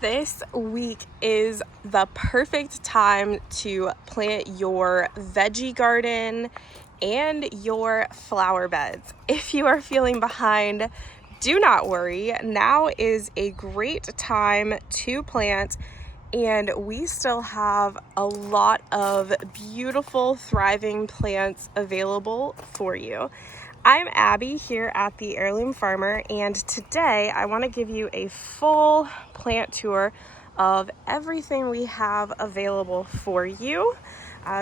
This week is the perfect time to plant your veggie garden and your flower beds. If you are feeling behind, do not worry. Now is a great time to plant, and we still have a lot of beautiful, thriving plants available for you. I'm Abby here at the Heirloom Farmer, and today I want to give you a full plant tour of everything we have available for you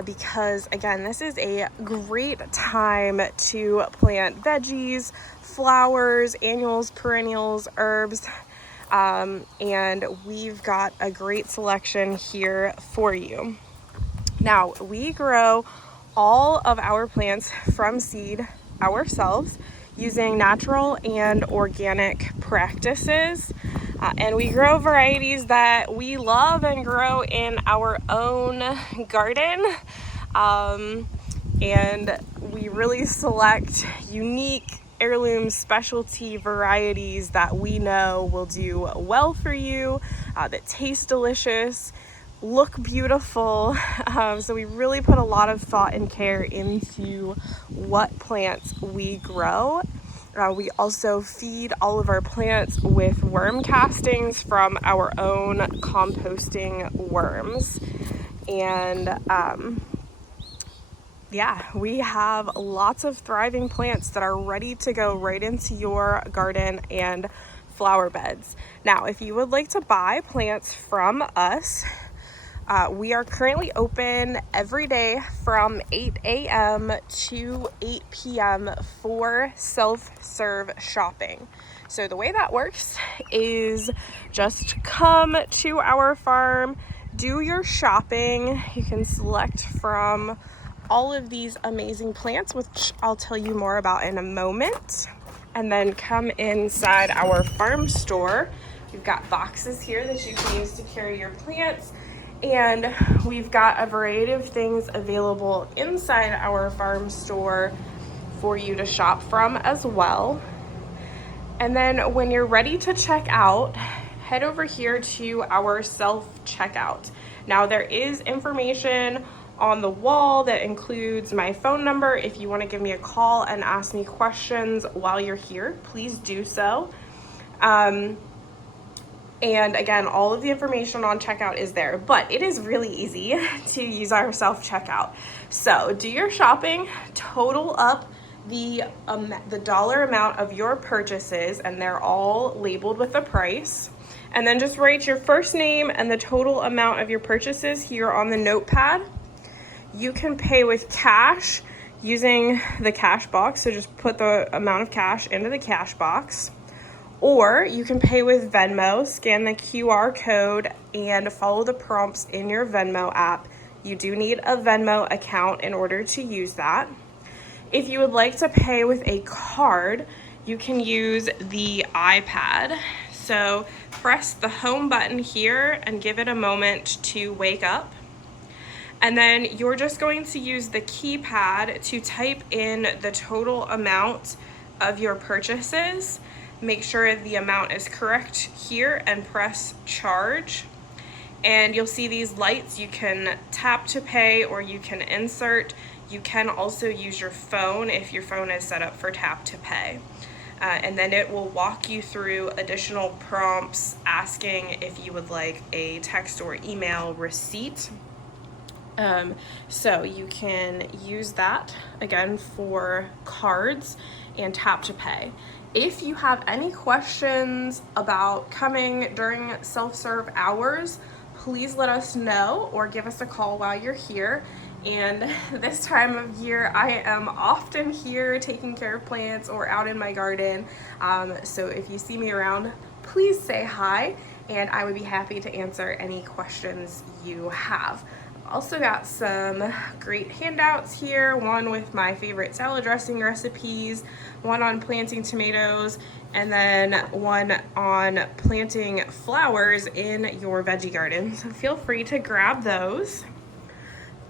because again, this is a great time to plant veggies, flowers, annuals, perennials, herbs, and we've got a great selection here for you. Now, we grow all of our plants from seed ourselves using natural and organic practices. And we grow varieties that we love and grow in our own garden. And we really select unique heirloom specialty varieties that we know will do well for you, that taste delicious, look beautiful. So we really put a lot of thought and care into what plants we grow. We also feed all of our plants with worm castings from our own composting worms. And we have lots of thriving plants that are ready to go right into your garden and flower beds. Now, if you would like to buy plants from us, we are currently open every day from 8 a.m. to 8 p.m. for self-serve shopping. So the way that works is just come to our farm, do your shopping. You can select from all of these amazing plants, which I'll tell you more about in a moment, and then come inside our farm store. We've got boxes here that you can use to carry your plants. And we've got a variety of things available inside our farm store for you to shop from as well. And then when you're ready to check out, head over here to our self-checkout. Now there is information on the wall that includes my phone number. If you want to give me a call and ask me questions while you're here, please do so. And again, all of the information on checkout is there, but it is really easy to use our self-checkout. So do your shopping, total up the dollar amount of your purchases, and they're all labeled with a price. And then just write your first name and the total amount of your purchases here on the notepad. You can pay with cash using the cash box. So just put the amount of cash into the cash box. Or you can pay with Venmo, scan the QR code and follow the prompts in your Venmo app. You do need a Venmo account in order to use that. If you would like to pay with a card, you can use the iPad. So press the home button here and give it a moment to wake up. And then you're just going to use the keypad to type in the total amount of your purchases. Make sure the amount is correct here and press charge. And you'll see these lights. You can tap to pay or you can insert. You can also use your phone if your phone is set up for tap to pay. And then it will walk you through additional prompts asking if you would like a text or email receipt. So you can use that again for cards and tap to pay. If you have any questions about coming during self-serve hours, please let us know or give us a call while you're here. And this time of year, I am often here taking care of plants or out in my garden. So if you see me around, please say hi, and I would be happy to answer any questions you have. Also got some great handouts here, one with my favorite salad dressing recipes, one on planting tomatoes, and then one on planting flowers in your veggie garden. So feel free to grab those.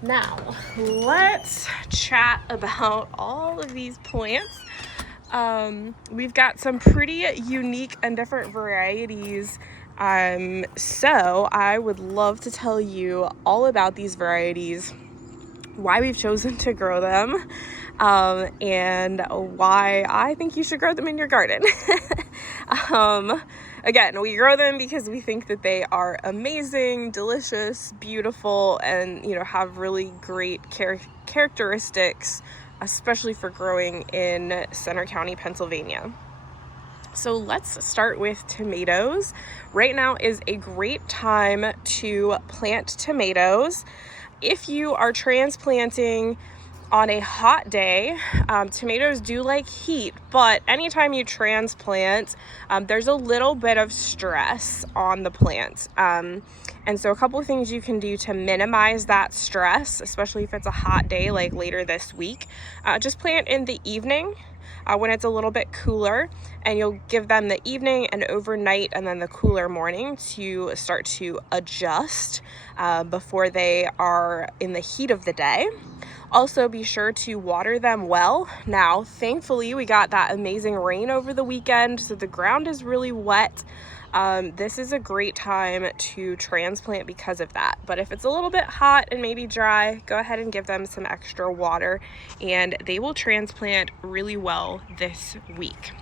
Now, let's chat about all of these plants. We've got some pretty unique and different varieties. So I would love to tell you all about these varieties, why we've chosen to grow them, and why I think you should grow them in your garden. Again, we grow them because we think that they are amazing, delicious, beautiful, and have really great characteristics, especially for growing in Center County, Pennsylvania. So let's start with tomatoes. Right now is a great time to plant tomatoes. If you are transplanting on a hot day, tomatoes do like heat, but anytime you transplant, there's a little bit of stress on the plant. And so a couple of things you can do to minimize that stress, especially if it's a hot day like later this week. Just plant in the evening when it's a little bit cooler, and you'll give them the evening and overnight and then the cooler morning to start to adjust before they are in the heat of the day. Also, be sure to water them well. Now, thankfully, we got that amazing rain over the weekend, so the ground is really wet. This is a great time to transplant because of that. But if it's a little bit hot and maybe dry, go ahead and give them some extra water, and they will transplant really well this week.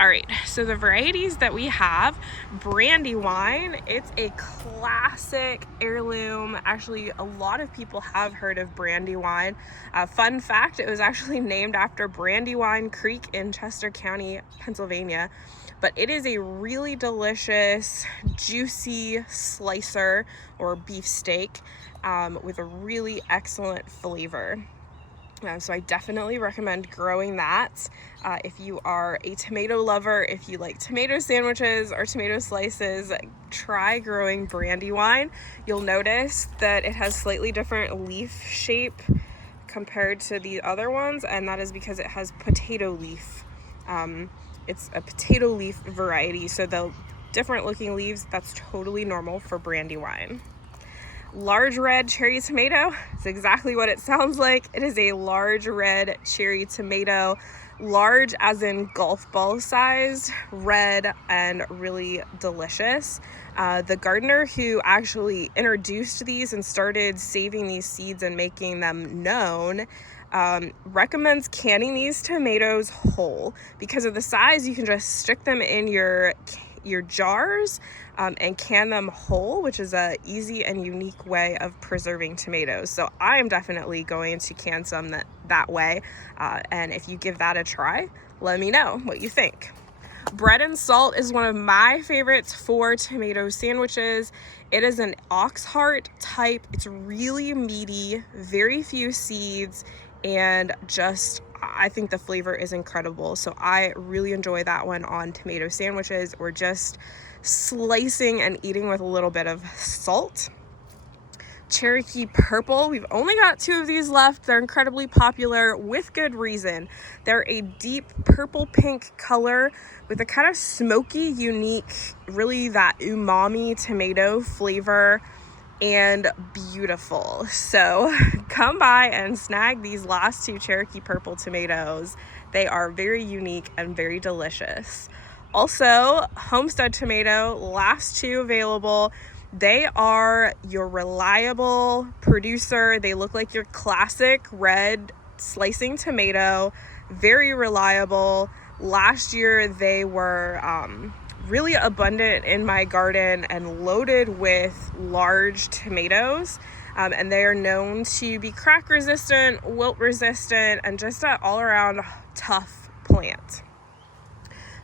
All right, so the varieties that we have, Brandywine, it's a classic heirloom. Actually, a lot of people have heard of Brandywine. Fun fact, it was actually named after Brandywine Creek in Chester County, Pennsylvania. But it is a really delicious, juicy slicer or beefsteak with a really excellent flavor. So I definitely recommend growing that. If you are a tomato lover, if you like tomato sandwiches or tomato slices, try growing Brandywine. You'll notice that it has slightly different leaf shape compared to the other ones, and that is because it has potato leaf. It's a potato leaf variety, so the different looking leaves, that's totally normal for Brandywine. Large red cherry tomato, it's exactly what it sounds like. It is a large red cherry tomato, large as in golf ball sized, red, and really delicious. The gardener who actually introduced these and started saving these seeds and making them known recommends canning these tomatoes whole. Because of the size, you can just stick them in your jars and can them whole, which is a easy and unique way of preserving tomatoes. So I am definitely going to can some that way, and if you give that a try, let me know what you think. Bread and salt is one of my favorites for tomato sandwiches. It is an ox heart type. It's really meaty, very few seeds, and just I think the flavor is incredible. So I really enjoy that one on tomato sandwiches or just slicing and eating with a little bit of salt. Cherokee Purple, we've only got 2 of these left. They're incredibly popular with good reason. They're a deep purple pink color with a kind of smoky, unique, really that umami tomato flavor, and beautiful. So come by and snag these last 2 Cherokee Purple tomatoes. They are very unique and very delicious. Also, Homestead tomato, last 2 available. They are your reliable producer. They look like your classic red slicing tomato, very reliable. Last year they were really abundant in my garden and loaded with large tomatoes, and they are known to be crack resistant, wilt resistant, and just an all around tough plant.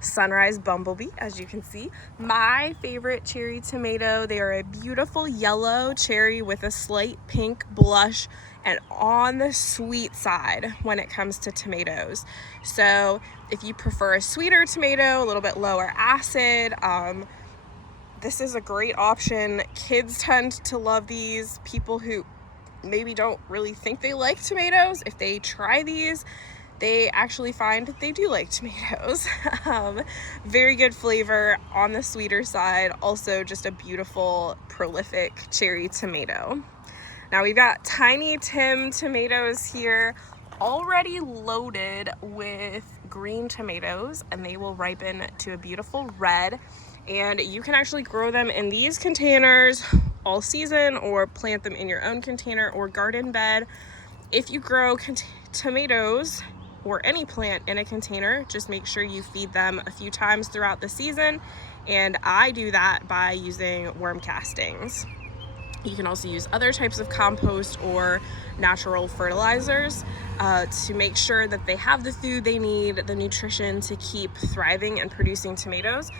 Sunrise Bumblebee, as you can see, my favorite cherry tomato. They are a beautiful yellow cherry with a slight pink blush and on the sweet side when it comes to tomatoes. So if you prefer a sweeter tomato, a little bit lower acid, this is a great option. Kids tend to love these. People who maybe don't really think they like tomatoes, if they try these, they actually find that they do like tomatoes. Very good flavor on the sweeter side. Also just a beautiful, prolific cherry tomato. Now we've got Tiny Tim tomatoes here, already loaded with green tomatoes, and they will ripen to a beautiful red. And you can actually grow them in these containers all season, or plant them in your own container or garden bed. If you grow tomatoes or any plant in a container, just make sure you feed them a few times throughout the season. And I do that by using worm castings. You can also use other types of compost or natural fertilizers to make sure that they have the food they need, the nutrition to keep thriving and producing tomatoes.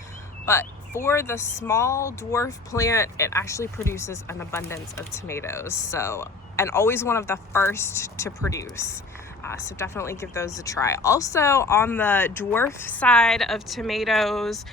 But for the small dwarf plant, it actually produces an abundance of tomatoes. So, and always one of the first to produce. So definitely give those a try. Also, on the dwarf side of tomatoes,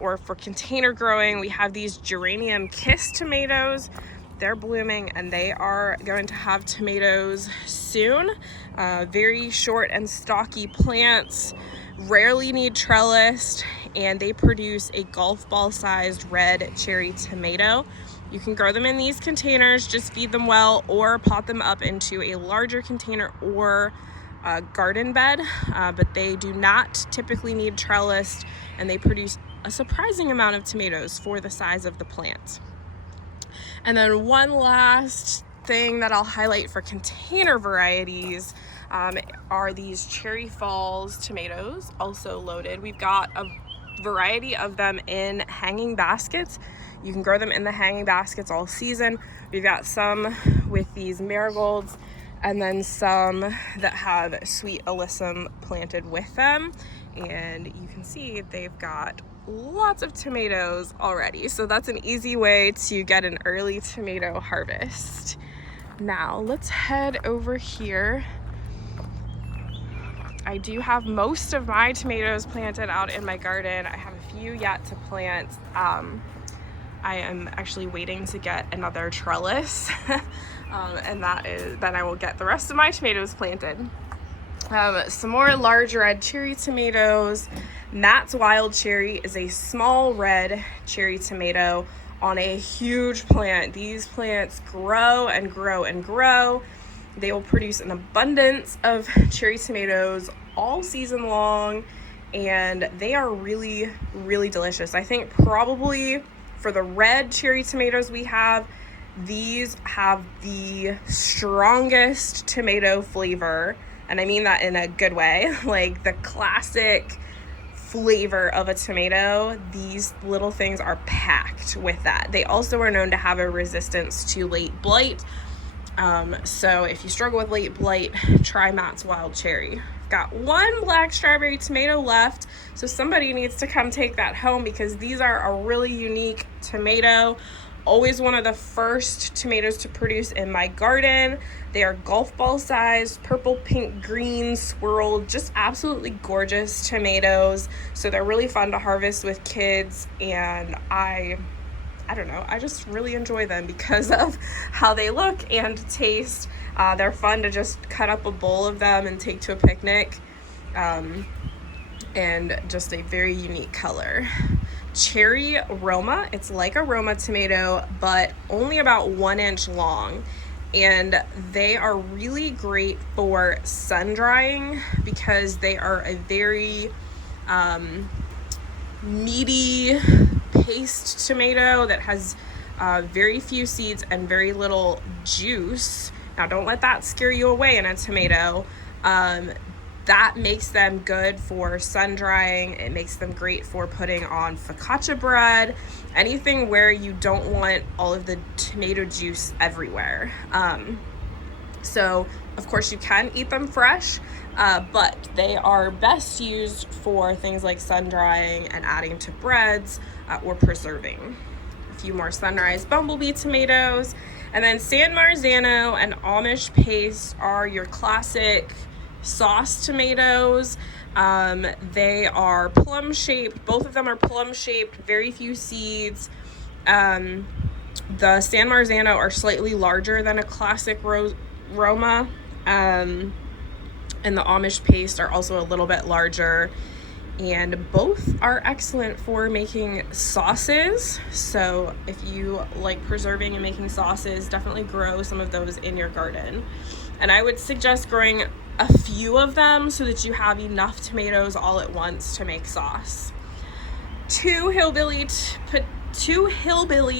or for container growing, we have these geranium kiss tomatoes. They're blooming and they are going to have tomatoes soon. Very short and stocky plants, rarely need trellised, and they produce a golf ball sized red cherry tomato. You can grow them in these containers, just feed them well, or pot them up into a larger container or a garden bed, but they do not typically need trellised, and they produce a surprising amount of tomatoes for the size of the plant. And then one last thing that I'll highlight for container varieties are these Cherry Falls tomatoes, also loaded. We've got a variety of them in hanging baskets. You can grow them in the hanging baskets all season. We've got some with these marigolds, and then some that have sweet alyssum planted with them. And you can see they've got lots of tomatoes already. So that's an easy way to get an early tomato harvest. Now let's head over here. I do have most of my tomatoes planted out in my garden. I have a few yet to plant. I am actually waiting to get another trellis, and then I will get the rest of my tomatoes planted. Some more large red cherry tomatoes. Matt's Wild Cherry is a small red cherry tomato on a huge plant. These plants grow and grow and grow. They will produce an abundance of cherry tomatoes all season long, and they are really, really delicious. I think probably for the red cherry tomatoes we have, these have the strongest tomato flavor, and I mean that in a good way, like the classic flavor of a tomato. These little things are packed with that. They also are known to have a resistance to late blight. So if you struggle with late blight, try Matt's Wild Cherry. Got one black strawberry tomato left, so somebody needs to come take that home, because these are a really unique tomato. Always one of the first tomatoes to produce in my garden. They are golf ball sized, purple, pink, green, swirled, just absolutely gorgeous tomatoes. So they're really fun to harvest with kids, and I don't know, I just really enjoy them because of how they look and taste. They're fun to just cut up a bowl of them and take to a picnic, and just a very unique color. Cherry Roma, it's like a Roma tomato, but only about 1 inch long, and they are really great for sun drying because they are a very meaty paste tomato that has very few seeds and very little juice. Now don't let that scare you away in a tomato. That makes them good for sun drying. It makes them great for putting on focaccia bread, anything where you don't want all of the tomato juice everywhere. So of course you can eat them fresh, but they are best used for things like sun drying and adding to breads, or preserving. A few more sunrise bumblebee tomatoes, and then San Marzano and Amish paste are your classic sauce tomatoes. They are plum shaped. Both of them are plum shaped, very few seeds. The San Marzano are slightly larger than a classic Roma, and the Amish paste are also a little bit larger, and both are excellent for making sauces. So if you like preserving and making sauces, definitely grow some of those in your garden. And I would suggest growing a few of them so that you have enough tomatoes all at once to make sauce. Two hillbilly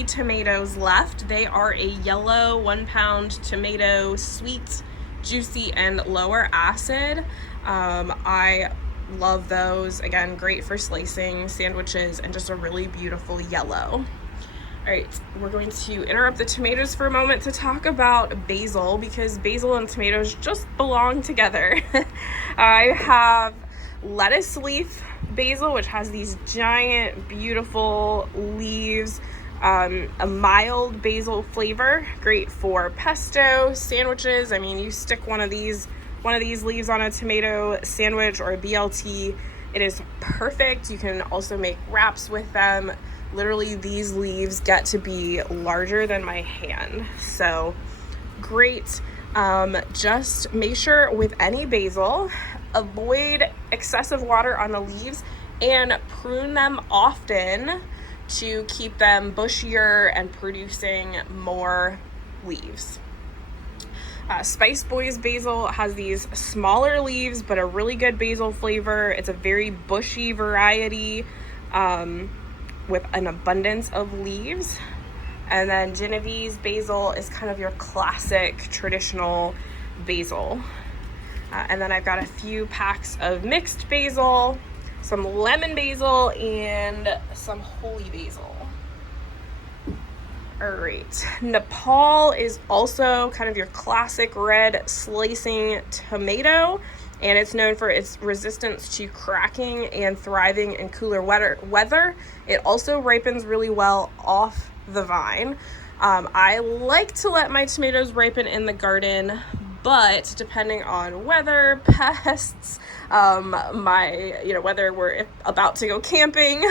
tomatoes left. They are a yellow 1 pound tomato, sweet, juicy, and lower acid. I love those. Again, great for slicing sandwiches and just a really beautiful yellow. All right, we're going to interrupt the tomatoes for a moment to talk about basil, because basil and tomatoes just belong together. I have lettuce leaf basil, which has these giant, beautiful leaves, a mild basil flavor, great for pesto, sandwiches. I mean, you stick one of these leaves on a tomato sandwich or a BLT, it is perfect. You can also make wraps with them. Literally, these leaves get to be larger than my hand, so great. Just make sure with any basil, avoid excessive water on the leaves and prune them often to keep them bushier and producing more leaves. Spice Boys basil has these smaller leaves but a really good basil flavor. It's a very bushy variety with an abundance of leaves. And then Genovese basil is kind of your classic traditional basil. And then I've got a few packs of mixed basil, some lemon basil, and some holy basil. All right, Nepal is also kind of your classic red slicing tomato, and it's known for its resistance to cracking and thriving in cooler weather. It also ripens really well off the vine. I like to let my tomatoes ripen in the garden, but depending on weather, pests, whether we're about to go camping,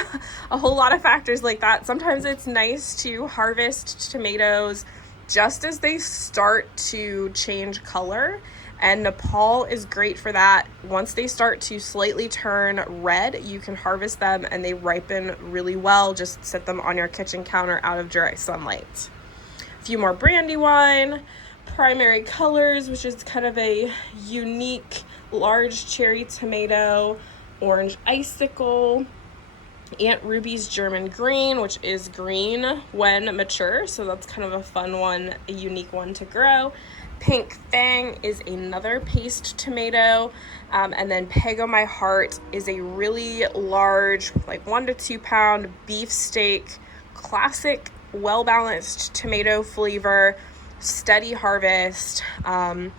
a whole lot of factors like that, sometimes it's nice to harvest tomatoes just as they start to change color. And Nepal is great for that. Once they start to slightly turn red, you can harvest them and they ripen really well. Just set them on your kitchen counter out of direct sunlight. A few more Brandywine, Primary Colors, which is kind of a unique large cherry tomato, Orange Icicle, Aunt Ruby's German Green, which is green when mature, so that's kind of a fun one, a unique one to grow. Pink Fang is another paste tomato, and then Peg o' My Heart is a really large, like 1 to 2 pound beefsteak, classic, well-balanced tomato flavor, steady harvest, and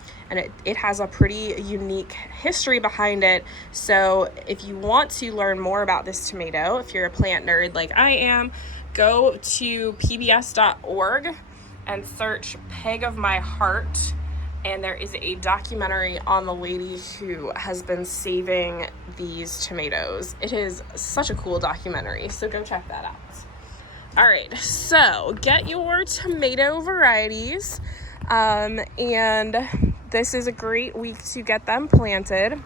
it has a pretty unique history behind it. So if you want to learn more about this tomato, if you're a plant nerd like I am, go to pbs.org and search Peg of My Heart, and there is a documentary on the lady who has been saving these tomatoes. It is such a cool documentary, so go check that out. All right, so get your tomato varieties, and this is a great week to get them planted.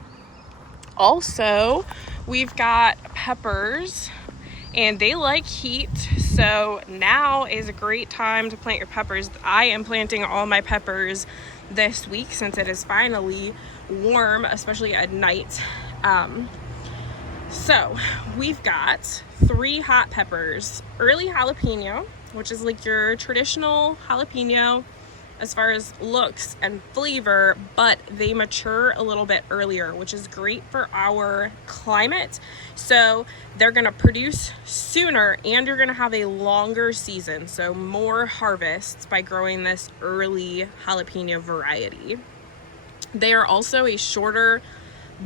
Also, we've got peppers, and they like heat, so now is a great time to plant your peppers. I am planting all my peppers this week since it is finally warm, especially at night. So we've got 3 hot peppers. Early jalapeno, which is like your traditional jalapeno as far as looks and flavor, but they mature a little bit earlier, which is great for our climate. So they're gonna produce sooner and you're gonna have a longer season, so more harvests by growing this early jalapeno variety. They are also a shorter,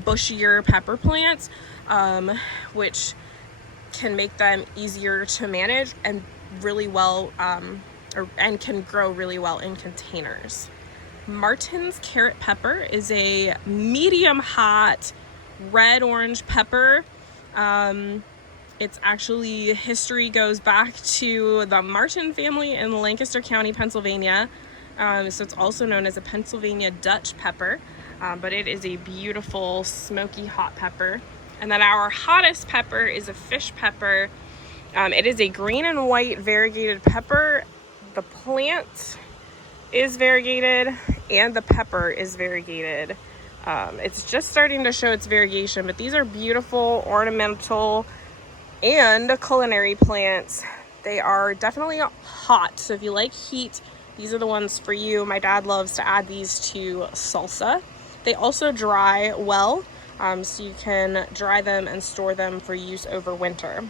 bushier pepper plant, which can make them easier to manage and really well, and can grow really well in containers. Martin's carrot pepper is a medium hot red-orange pepper. It's actually, history goes back to the Martin family in Lancaster County, Pennsylvania. So it's also known as a Pennsylvania Dutch pepper, but it is a beautiful smoky hot pepper. And then our hottest pepper is a fish pepper. It is a green and white variegated pepper. The plant is variegated and the pepper is variegated. It's just starting to show its variegation, but these are beautiful ornamental and culinary plants. They are definitely hot, so if you like heat, these are the ones for you. My dad loves to add these to salsa. They also dry well, so you can dry them and store them for use over winter.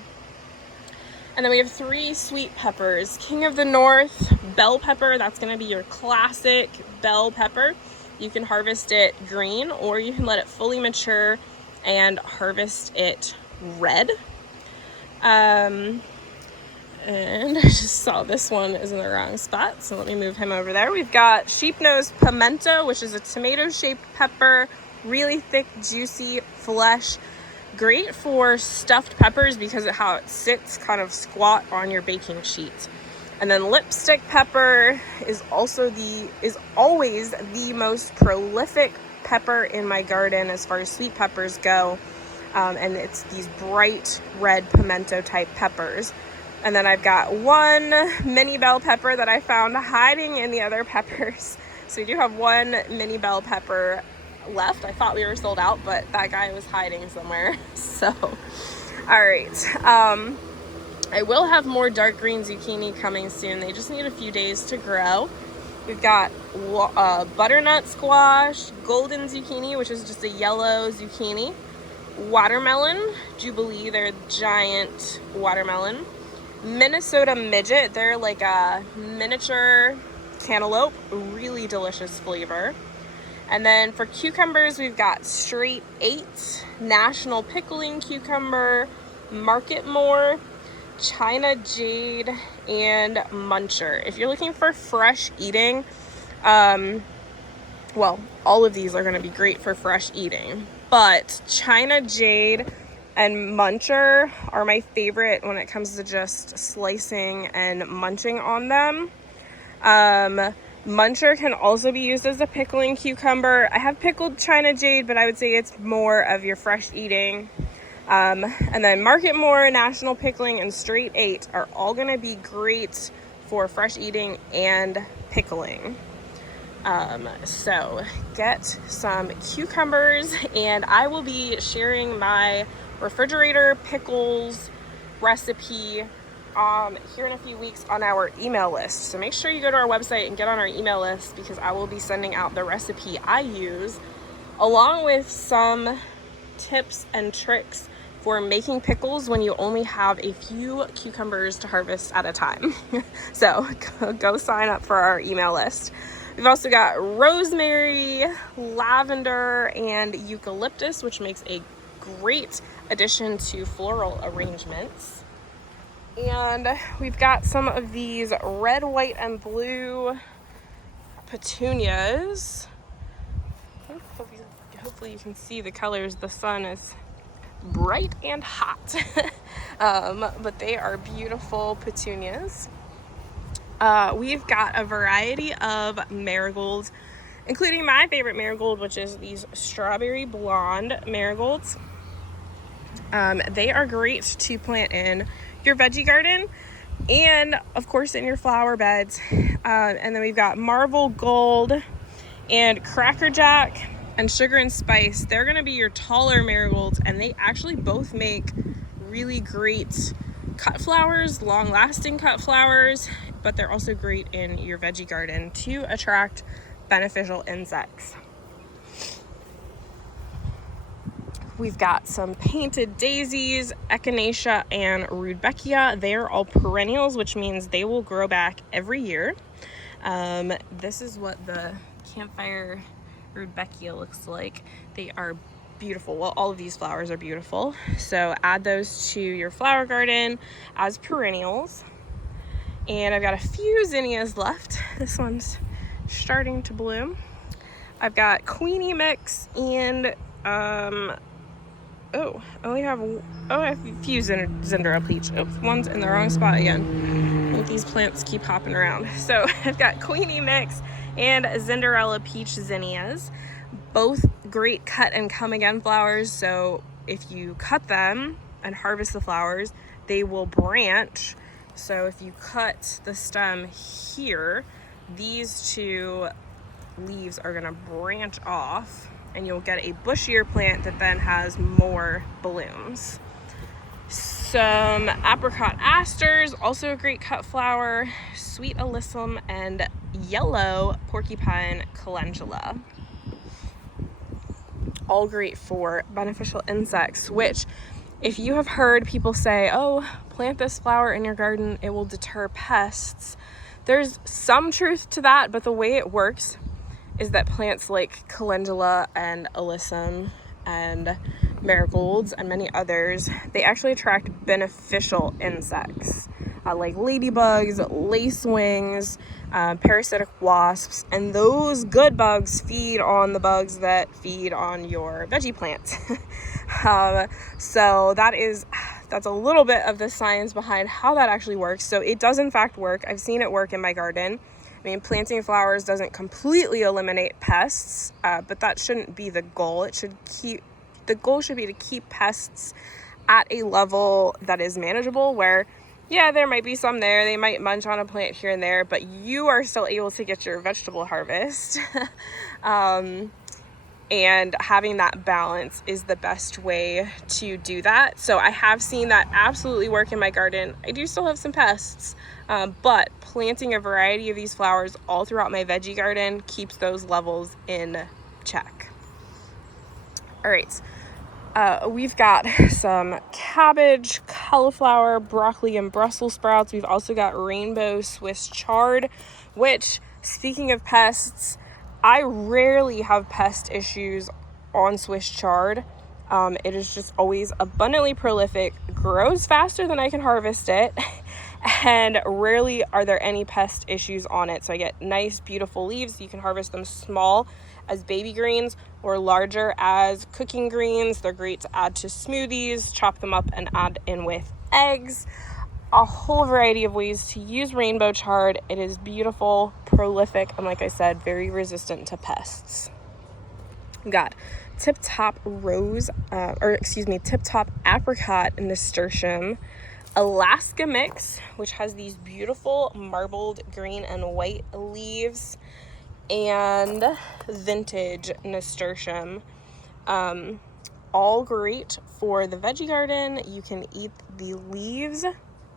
And then we have 3 sweet peppers. King of the North, bell pepper. That's going to be your classic bell pepper. You can harvest it green, or you can let it fully mature and harvest it red. And I just saw this one is in the wrong spot, so let me move him over there. We've got sheep nose pimento, which is a tomato-shaped pepper, really thick, juicy flesh. Great for stuffed peppers because of how it sits kind of squat on your baking sheet. And then lipstick pepper is always the most prolific pepper in my garden as far as sweet peppers go. And it's these bright red pimento type peppers. And then I've got 1 mini bell pepper that I found hiding in the other peppers. So we do have 1 mini bell pepper left. I thought we were sold out, but that guy was hiding somewhere. So, all right. I will have more dark green zucchini coming soon. They just need a few days to grow. We've got butternut squash, golden zucchini, which is just a yellow zucchini, watermelon, Jubilee, they're giant watermelon, Minnesota midget, they're like a miniature cantaloupe, really delicious flavor. And then for cucumbers, we've got Straight 8, National Pickling Cucumber, Marketmore, China Jade, and Muncher. If you're looking for fresh eating, well, all of these are going to be great for fresh eating, but China Jade and Muncher are my favorite when it comes to just slicing and munching on them. Muncher can also be used as a pickling cucumber. I have pickled China Jade, but I would say it's more of your fresh eating. And then Marketmore, National Pickling, and Straight 8 are all going to be great for fresh eating and pickling. So get some cucumbers, and I will be sharing my refrigerator pickles recipe here in a few weeks on our email list. So make sure you go to our website and get on our email list, because I will be sending out the recipe I use along with some tips and tricks for making pickles when you only have a few cucumbers to harvest at a time. So go sign up for our email list. We've also got rosemary, lavender, and eucalyptus, which makes a great addition to floral arrangements. And we've got some of these red, white, and blue petunias. Hopefully you can see the colors. The sun is bright and hot. But they are beautiful petunias. We've got a variety of marigolds, including my favorite marigold, which is these strawberry blonde marigolds. They are great to plant in your veggie garden and of course in your flower beds. And then we've got Marvel Gold and Crackerjack and Sugar and Spice. They're going to be your taller marigolds, and they actually both make really great cut flowers, long-lasting cut flowers, but they're also great in your veggie garden to attract beneficial insects. We've got some painted daisies, echinacea, and rudbeckia. They're all perennials, which means they will grow back every year. This is what the campfire rudbeckia looks like. They are beautiful. Well, all of these flowers are beautiful. So add those to your flower garden as perennials. And I've got a few zinnias left. This one's starting to bloom. I've got Queenie Mix and I have a few Zinderella peach. Oh, one's in the wrong spot again. I think these plants keep hopping around. So I've got Queenie Mix and Zinderella peach zinnias. Both great cut and come again flowers. So if you cut them and harvest the flowers, they will branch. So if you cut the stem here, these two leaves are gonna branch off and you'll get a bushier plant that then has more blooms. Some apricot asters, also a great cut flower, sweet alyssum, and yellow porcupine calendula. All great for beneficial insects, which if you have heard people say, oh, plant this flower in your garden, it will deter pests. There's some truth to that, but the way it works is that plants like calendula and alyssum and marigolds and many others, they actually attract beneficial insects like ladybugs, lacewings, parasitic wasps, and those good bugs feed on the bugs that feed on your veggie plants. So that's a little bit of the science behind how that actually works. So it does in fact work. I've seen it work in my garden. I mean, planting flowers doesn't completely eliminate pests, but that shouldn't be the goal. The goal should be to keep pests at a level that is manageable, where, yeah, there might be some there. They might munch on a plant here and there, but you are still able to get your vegetable harvest. And having that balance is the best way to do that. So I have seen that absolutely work in my garden. I do still have some pests, but planting a variety of these flowers all throughout my veggie garden keeps those levels in check. All right. We've got some cabbage, cauliflower, broccoli, and Brussels sprouts. We've also got rainbow Swiss chard, which, speaking of pests, I rarely have pest issues on Swiss chard. It is just always abundantly prolific, grows faster than I can harvest it, and rarely are there any pest issues on it. So I get nice, beautiful leaves. You can harvest them small as baby greens or larger as cooking greens. They're great to add to smoothies, chop them up and add in with eggs. A whole variety of ways to use rainbow chard. It is beautiful, prolific, and like I said, very resistant to pests. We've got Tip Top Tip Top Apricot Nasturtium, Alaska Mix, which has these beautiful marbled green and white leaves, and Vintage Nasturtium. All great for the veggie garden. You can eat the leaves,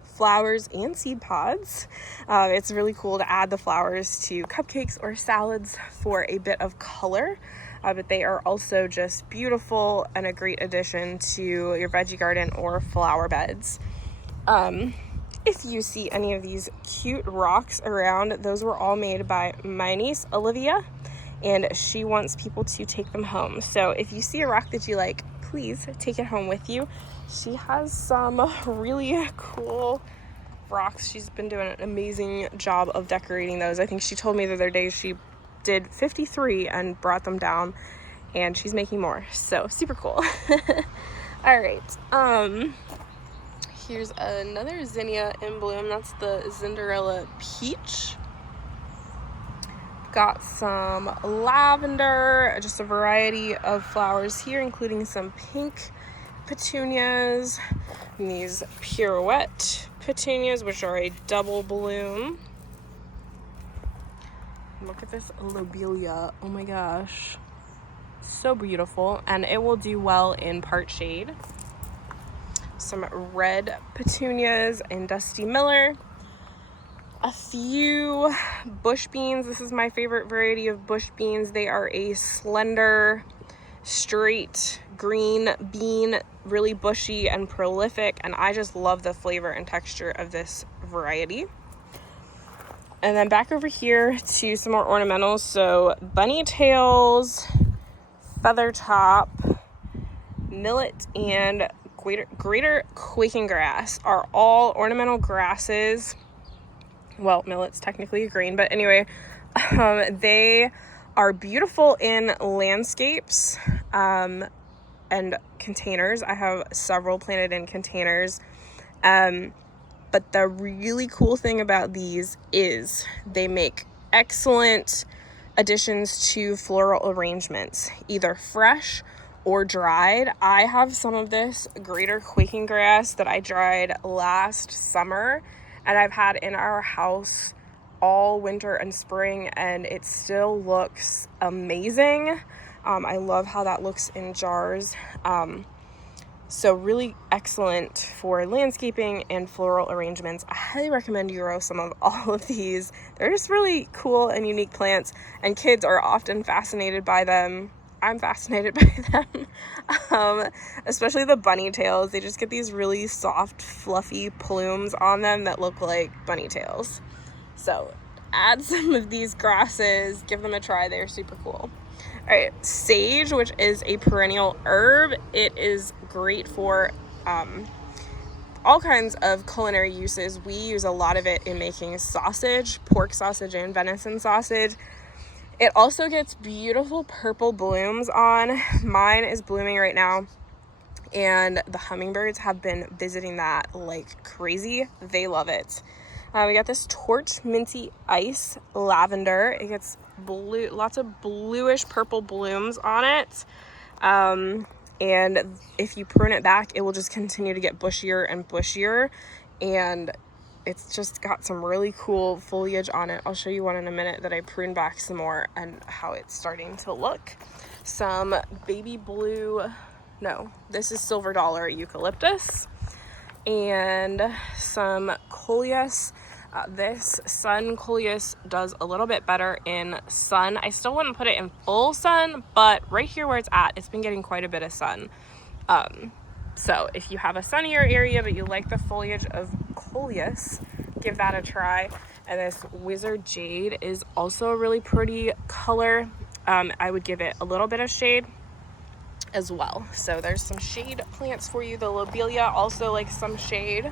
flowers, and seed pods. It's really cool to add the flowers to cupcakes or salads for a bit of color, but they are also just beautiful and a great addition to your veggie garden or flower beds. If you see any of these cute rocks around, those were all made by my niece Olivia, and she wants people to take them home. So if you see a rock that you like, please take it home with you. She has some really cool rocks. She's been doing an amazing job of decorating those. I think she told me the other day she did 53 and brought them down, and she's making more. So super cool. All right. Here's another zinnia in bloom. That's the Cinderella Peach. Got some lavender, just a variety of flowers here, including some pink petunias, and these pirouette petunias, which are a double bloom. Look at this lobelia. Oh my gosh. So beautiful, and it will do well in part shade. Some red petunias and Dusty Miller. A few bush beans. This is my favorite variety of bush beans. They are a slender, straight green bean, really bushy and prolific, and I just love the flavor and texture of this variety. And then back over here to some more ornamentals. So bunny tails, feather top, millet, and greater quaking grass are all ornamental grasses. Well, millet's technically a green, but anyway, they are beautiful in landscapes and containers. I have several planted in containers. But the really cool thing about these is they make excellent additions to floral arrangements, either fresh or dried. I have some of this greater quaking grass that I dried last summer, and I've had in our house all winter and spring, and it still looks amazing. I love how that looks in jars. So really excellent for landscaping and floral arrangements. I highly recommend you grow some of all of these. They're just really cool and unique plants, and kids are often fascinated by them. I'm fascinated by them, especially the bunny tails. They just get these really soft, fluffy plumes on them that look like bunny tails. So add some of these grasses, give them a try. They're super cool. All right, sage, which is a perennial herb. It is great for all kinds of culinary uses. We use a lot of it in making sausage, pork sausage and venison sausage. It also gets beautiful purple blooms on. Mine is blooming right now, and the hummingbirds have been visiting that like crazy. They love it. We got this torch minty ice lavender. It gets blue, lots of bluish purple blooms on it. And if you prune it back, it will just continue to get bushier and bushier. And it's just got some really cool foliage on it. I'll show you one in a minute that I pruned back some more and how it's starting to look. Some baby blue, no, this is silver dollar eucalyptus. And some coleus. This sun coleus does a little bit better in sun. I still wouldn't put it in full sun, but right here where it's at, it's been getting quite a bit of sun. So if you have a sunnier area but you like the foliage of coleus, give that a try. And this wizard jade is also a really pretty color. I would give it a little bit of shade as well. So there's some shade plants for you. The lobelia also likes some shade.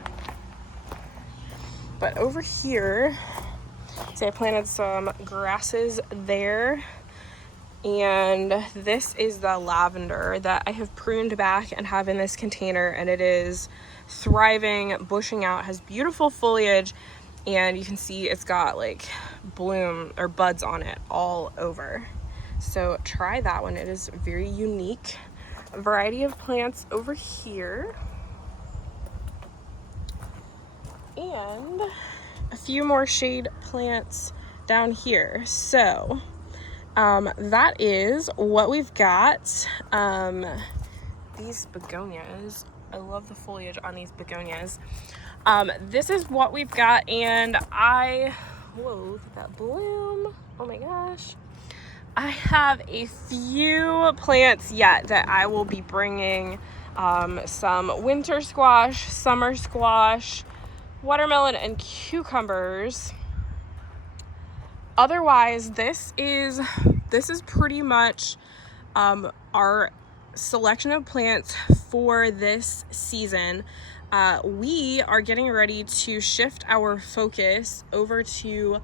But over here, so I planted some grasses there, and this is the lavender that I have pruned back and have in this container, and it is thriving, bushing out, has beautiful foliage, and you can see it's got like bloom or buds on it all over. So try that one. It is very unique. A variety of plants over here. And a few more shade plants down here. So that is what we've got. These begonias, I love the foliage on these begonias. This is what we've got, and whoa, look at that bloom. Oh my gosh. I have a few plants yet that I will be bringing, some winter squash, summer squash, watermelon, and cucumbers. Otherwise, this is pretty much our selection of plants for this season. We are getting ready to shift our focus over to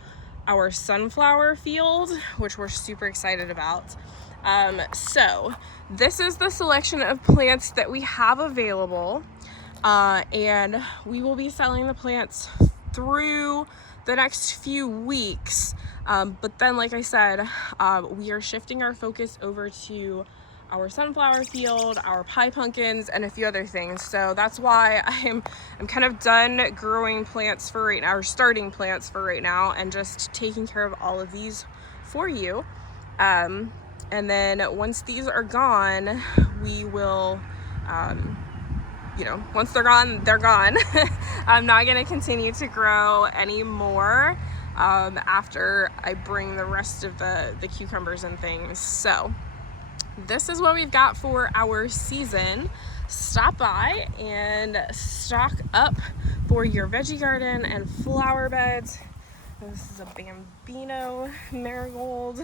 our sunflower field, which we're super excited about. So this is the selection of plants that we have available. And we will be selling the plants through the next few weeks. But then, like I said, we are shifting our focus over to our sunflower field, our pie pumpkins, and a few other things. So that's why I'm kind of done growing plants for right now, or starting plants for right now, and just taking care of all of these for you. And then once these are gone, we will, once they're gone, they're gone. I'm not going to continue to grow anymore after I bring the rest of the cucumbers and things. So this is what we've got for our season. Stop by and stock up for your veggie garden and flower beds. This is a Bambino marigold.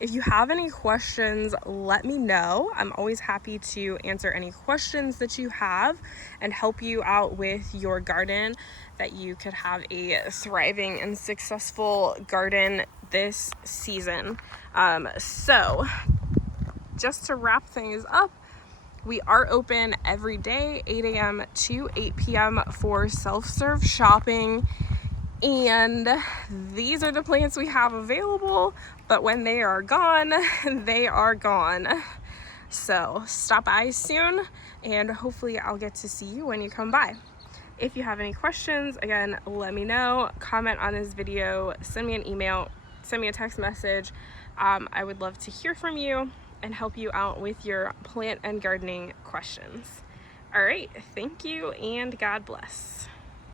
If you have any questions, let me know. I'm always happy to answer any questions that you have and help you out with your garden, that you could have a thriving and successful garden this season. So just to wrap things up, we are open every day, 8 a.m. to 8 p.m. for self-serve shopping. And these are the plants we have available, but when they are gone, they are gone. So stop by soon, and hopefully I'll get to see you when you come by. If you have any questions, again, let me know. Comment on this video, send me an email, send me a text message. I would love to hear from you and help you out with your plant and gardening questions. All right, thank you and God bless.